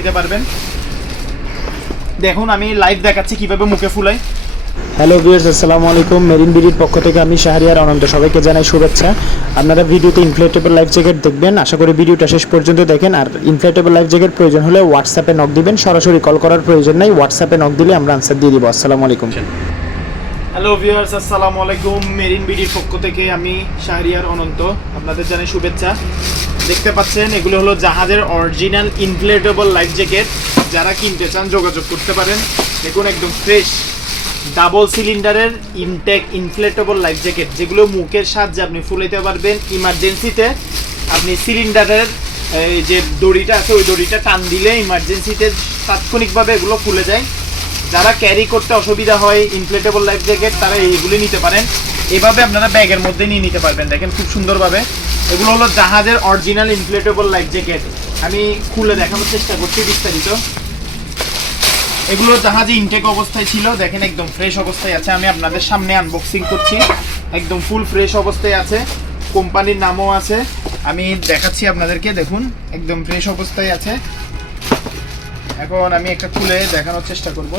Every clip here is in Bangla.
দিতে পারবেন। দেখুন, আমি লাইভ দেখাচ্ছি কীভাবে মুখে ফুলাই হ্যালো ভিউয়ার্স আসসালামু আলাইকুম। মেরিন বিডির পক্ষ থেকে আমি শাহরিয়ার আনন্দ। সবাইকে জানাই শুভেচ্ছা। আপনারা ভিডিওতে ইনফ্লেটেবল লাইফ জ্যাকেট দেখবেন। আশা করি ভিডিওটা শেষ পর্যন্ত দেখেন। আর ইনফ্লেটেবল লাইফ জ্যাকেট প্রয়োজন হলে হোয়াটসঅ্যাপে নক দিবেন। সরাসরি কল করার প্রয়োজন নাই। হোয়াটসঅ্যাপে নক দিলে আমরা আনসার দিয়ে দিব। আসসালামু আলাইকুম। হ্যালো ভিউয়ার্স আসসালামু আলাইকুম মেরিন বিডির পক্ষ থেকে আমি শাহরিয়ার অনন্ত। আপনাদের জানাই শুভেচ্ছা। দেখতে পাচ্ছেন, এগুলো হলো জাহাজের অরিজিনাল ইনফ্লেটেবল লাইফ জ্যাকেট যারা কিনতে চান, যোগাযোগ করতে পারেন। দেখুন, একদম ফ্রেশ ডাবল সিলিন্ডারের ইনটেক ইনফ্লেটেবল লাইফ জ্যাকেট যেগুলো মুখের সাহায্যে আপনি ফুলাইতে পারবেন ইমার্জেন্সিতে আপনি সিলিন্ডারের এই যে দড়িটা আছে, ওই দড়িটা টান দিলে ইমার্জেন্সিতে তাৎক্ষণিকভাবে এগুলো খুলে যায়। যারা ক্যারি করতে অসুবিধা হয় ইনফ্লেটেবল লাইফ জ্যাকেট তারা এইগুলি নিতে পারেন। এভাবে আপনারা ব্যাগের মধ্যে নিয়ে নিতে পারবেন। দেখেন খুব সুন্দরভাবে। এগুলো হলো জাহাজের অরিজিনাল ইনফ্লেটেবল লাইফ জ্যাকেট আমি খুলে দেখানোর চেষ্টা করছি বিস্তারিত। এগুলো জাহাজে ইনটেক অবস্থায় ছিল। দেখেন একদম ফ্রেশ অবস্থায় আছে। আমি আপনাদের সামনে আনবক্সিং করছি। একদম ফুল ফ্রেশ অবস্থায় আছে। কোম্পানির নামও আছে। আমি দেখাচ্ছি আপনাদেরকে, দেখুন। একদম ফ্রেশ অবস্থায় আছে। এখন আমি একটা খুলে দেখানোর চেষ্টা করব।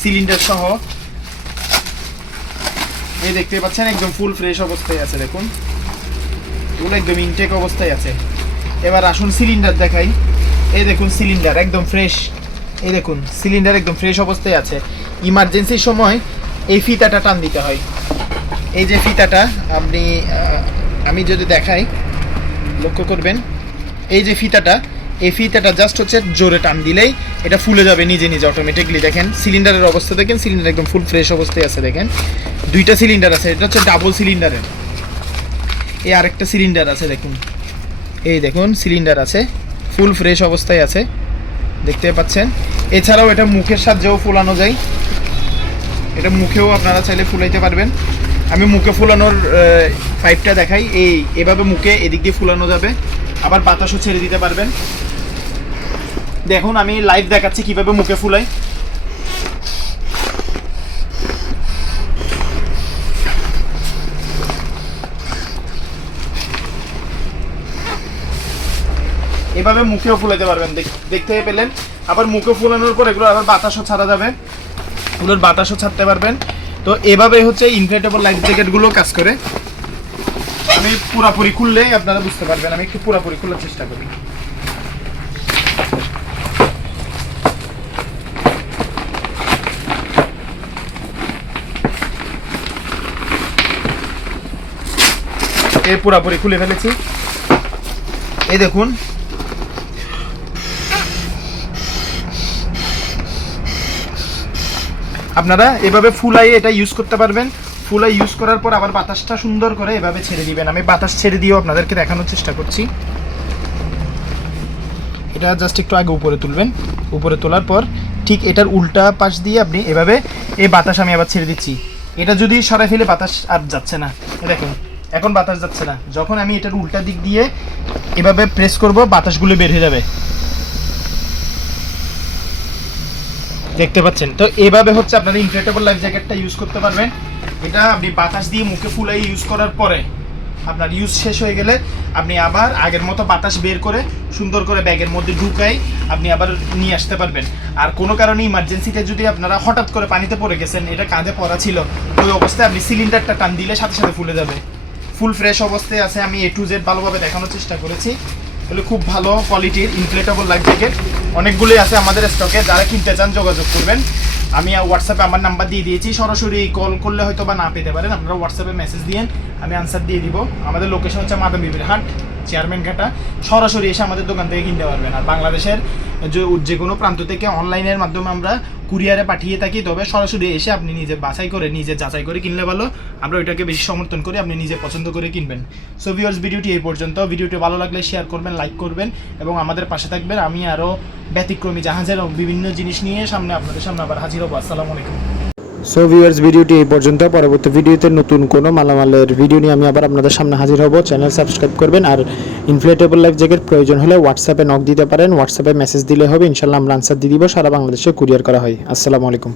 সিলিন্ডার সহ। এই দেখতে পাচ্ছেন, একদম ফুল ফ্রেশ অবস্থায় আছে, দেখুন। এগুলো একদম ইনটেক অবস্থায় আছে। এবার আসুন সিলিন্ডার দেখাই। এই দেখুন সিলিন্ডার একদম ফ্রেশ এই দেখুন সিলিন্ডার একদম ফ্রেশ অবস্থায় আছে। ইমার্জেন্সির সময় এই ফিতাটা টান দিতে হয়। এই যে ফিতাটা, আপনি আমি যদি দেখাই, লক্ষ্য করবেন। এই যে ফিতাটা এই ফিতাটা জাস্ট হচ্ছে জোরে টান দিলেই এটা ফুলে যাবে নিজে নিজে অটোমেটিকলি দেখেন সিলিন্ডারের অবস্থা, দেখেন সিলিন্ডার একদম ফুল ফ্রেশ অবস্থায় আছে, দেখেন। দুইটা সিলিন্ডার আছে, এটা হচ্ছে ডাবল সিলিন্ডারের এই আরেকটা সিলিন্ডার আছে, দেখুন। এই দেখুন সিলিন্ডার আছে ফুল ফ্রেশ অবস্থায় আছে। দেখতে পাচ্ছেন? এছাড়াও এটা মুখের সাহায্যেও ফুলানো যায়। এটা মুখেও আপনারা চাইলে ফুলাইতে পারবেন। আমি মুখে ফুলানোর পাইপটা দেখাই। এই, এভাবে মুখে এদিক দিয়ে ফুলানো যাবে। আবার বাতাসও ছেড়ে দিতে পারবেন। দেখুন, আমি লাইভ দেখাচ্ছি কীভাবে মুখে ফুলাই। এভাবে মুখেও ফুলাতে পারবেন, দেখ- দেখতে পেলেন? আবার মুখে ফুলানোর পর এগুলো আবার বাতাসও ছাড়া যাবে। এগুলোর বাতাসও ছাড়তে পারবেন। তো এভাবে হচ্ছে ইনফ্লেটেবল লাইফ জ্যাকেটগুলো কাজ করে। আমি পুরাপুরি খুললেই আপনারা বুঝতে পারবেন, আমি একটু পুরাপুরি খোলার চেষ্টা করি। এ পুরাপুরি খুলে ফেলেছি। এই দেখুন। আপনারা এভাবে ফুলাই এটা ইউজ করতে পারবেন। ফুলাই ইউজ করার পর আবার বাতাসটা সুন্দর করে এভাবে ছেড়ে দিবেন। আমি বাতাস ছেড়ে দিয়েও আপনাদেরকে দেখানোর চেষ্টা করছি। এটা জাস্ট একটু আগে উপরে তুলবেন। উপরে তোলার পর ঠিক এটার উল্টা পাশ দিয়ে আপনি এভাবে এই বাতাস আমি আবার ছেড়ে দিচ্ছি। এটা যদি সরাই ফেলে বাতাস আর যাচ্ছে না। দেখুন। এখন বাতাস যাচ্ছে না। যখন আমি এটার উল্টা দিক দিয়ে এভাবে প্রেস করব, বাতাসগুলো বের হয়ে যাবে। দেখতে পাচ্ছেন? তো এভাবে হচ্ছে আপনারা ইনফ্লেটেবল লাইফ জ্যাকেটটা ইউজ করতে পারবেন। এটা আপনি বাতাস দিয়ে মুখে ফুলাই ইউজ করার পরে আপনার ইউজ শেষ হয়ে গেলে আপনি আবার আগের মতো বাতাস বের করে সুন্দর করে ব্যাগের মধ্যে ঢুকাই আপনি আবার নিয়ে আসতে পারবেন। আর কোনো কারণে ইমার্জেন্সিতে যদি আপনারা হঠাৎ করে পানিতে পড়ে গেছেন, এটা কাঁধে পড়া ছিল, ওই অবস্থায় আপনি সিলিন্ডারটা টান দিলে সাথে সাথে ফুলে যাবে। ফুল ফ্রেশ অবস্থায় আছে, আমি এ টু জেড ভালোভাবে দেখানোর চেষ্টা করেছি। এগুলো খুব ভালো কোয়ালিটির ইনফ্লেটেবল লাইফ জ্যাকেট অনেকগুলোই আছে আমাদের স্টকে যারা কিনতে চান যোগাযোগ করবেন। আমি হোয়াটসঅ্যাপে আমার নাম্বার দিয়ে দিয়েছি, সরাসরি কল করলে হয়তো বা না পেতে পারেন, আপনারা হোয়াটসঅ্যাপে মেসেজ দিয়েন, আমি আনসার দিয়ে দিব। আমাদের লোকেশন হচ্ছে মাদামিবির হাট। চেয়ারম্যান ঘাটা সরাসরি এসে আমাদের দোকান থেকে কিনতে পারবেন। আর বাংলাদেশের যে যে কোনো প্রান্ত থেকে অনলাইনের মাধ্যমে আমরা কুরিয়ারে পাঠিয়ে থাকি, তবে সরাসরি এসে আপনি নিজে বাছাই করে, নিজে যাচাই করে কিনলে ভালো। আমরা ওইটাকে বেশি সমর্থন করি, আপনি নিজে পছন্দ করে কিনবেন। সো ভিউয়ার্স ভিডিওটি এই পর্যন্ত। ভিডিওটি ভালো লাগলে শেয়ার করবেন লাইক করবেন এবং আমাদের পাশে থাকবেন। আমি আরও ব্যতিক্রমী জাহাজের বিভিন্ন জিনিস নিয়ে সামনে আপনাদের সামনে আবার হাজির হব। আসসালামু আলাইকুম। সো ভিউয়ার্স ভিডিওটি এই পর্যন্ত। পরবর্তী ভিডিওতে নতুন কোনো মালামালের ভিডিও নিয়ে আমি আবার আপনাদের সামনে হাজির হব। চ্যানেল সাবস্ক্রাইব করবেন আর ইনফ্লেটেবল লাইফ জ্যাকেট প্রয়োজন হলে হোয়াটসঅ্যাপে নক দিতে পারেন। হোয়াটসঅ্যাপে মেসেজ দিলে হবে। ইনশাল্লাহ আমরা আনসার দিয়ে দিব। সারা বাংলাদেশে কুরিয়ার করা হয়। আসসালামু আলাইকুম।